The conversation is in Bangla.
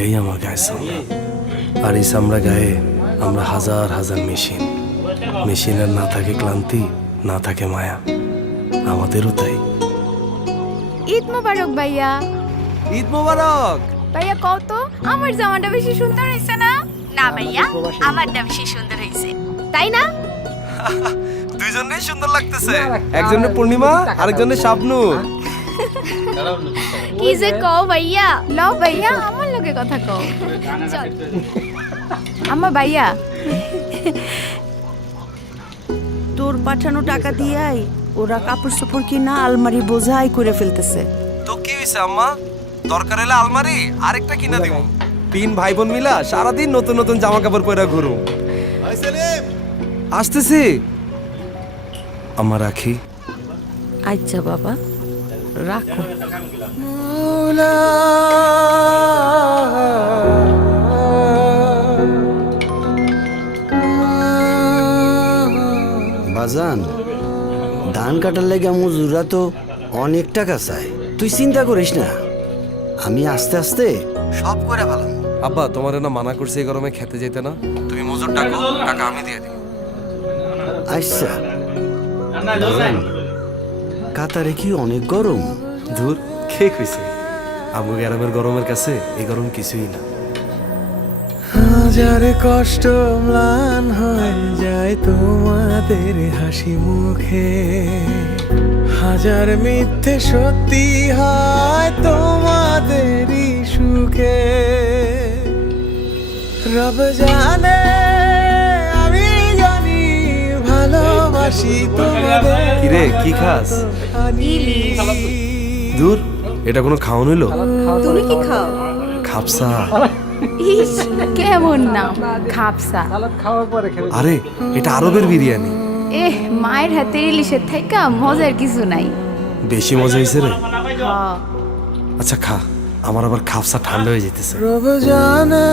এটাই আমার গায়ের চামড়া। আর এই চামড়া গায়ে আমরা হাজার হাজার মেশিন। মেশিনের না থাকে ক্লান্তি, না থাকে মায়া। আমাদেরও তাই। ঈদ মোবারক ভাইয়া। ঈদ মোবারক। ভাইয়া কত আমার জামাটা বেশি সুন্দর হয়েছে না? না ভাইয়া, আমারটা বেশি সুন্দর হয়েছে, তাই না? দুইজনেই সুন্দর লাগতেছে। একজনের পূর্ণিমা, আরেকজনের শাবনূর। কি যে কও ভাইয়া। লও ভাইয়া, আমার লগে কথা কও। চল আমার ভাইয়া। তোর পাঠানো টাকা দিয়াই ওরা কাপড় চোপড় কিনা আলমারি বোঝাই করে ফেলতেছে। তো কি হইছে আম্মা? দরকার হলে আলমারি আরেকটা কিনা দিব। তিন ভাই বোন মিলা সারাদিন নতুন নতুন জামা কাপড় পরে ঘুরু। আসতেছি আম্মা, রাখি। আচ্ছা বাবা, রাখো। বাজান, ধান কাটার লেগে মজুরা তো অনেক টাকা চায়। তুই চিন্তা করিস না, আমি আস্তে আস্তে সব করে ভালাম। আব্বা, তোমার না মানা করছে এই গরমে খেতে যেতে না? তুমি মজুর ডাকো, টাকা আমি দিয়ে দিব। আচ্ছা বাজান, কাতারে কি অনেক গরম? দূর, কে কইছে? আবু গ্রামের গরমের কাছে এই গরম কিছুই না। হাজার কষ্ট ম্লান হয়ে যায় তোমাদের হাসি মুখে, হাজার মিথ্যে সত্যি হয় তোমাদেরই সুখে। রব জানে আমি জানি ভালোবাসি তোমাদের। কিরে, কি খাস? দূর, এটা কোনো খাওয়ান হইলো? তুমি কি খাও? খাপসা। ইস, কেমন নাম খাপসা। আরে, এটা আরবের বিরিয়ানি। মায়ের হাতের ইলিশের থাইকা মজার কিছু নাই। বেশি মজা হয়েছে রে। হ্যাঁ। আচ্ছা খা, আমার আবার খাপসা ঠান্ডা হয়ে যেতেছে। রব জানে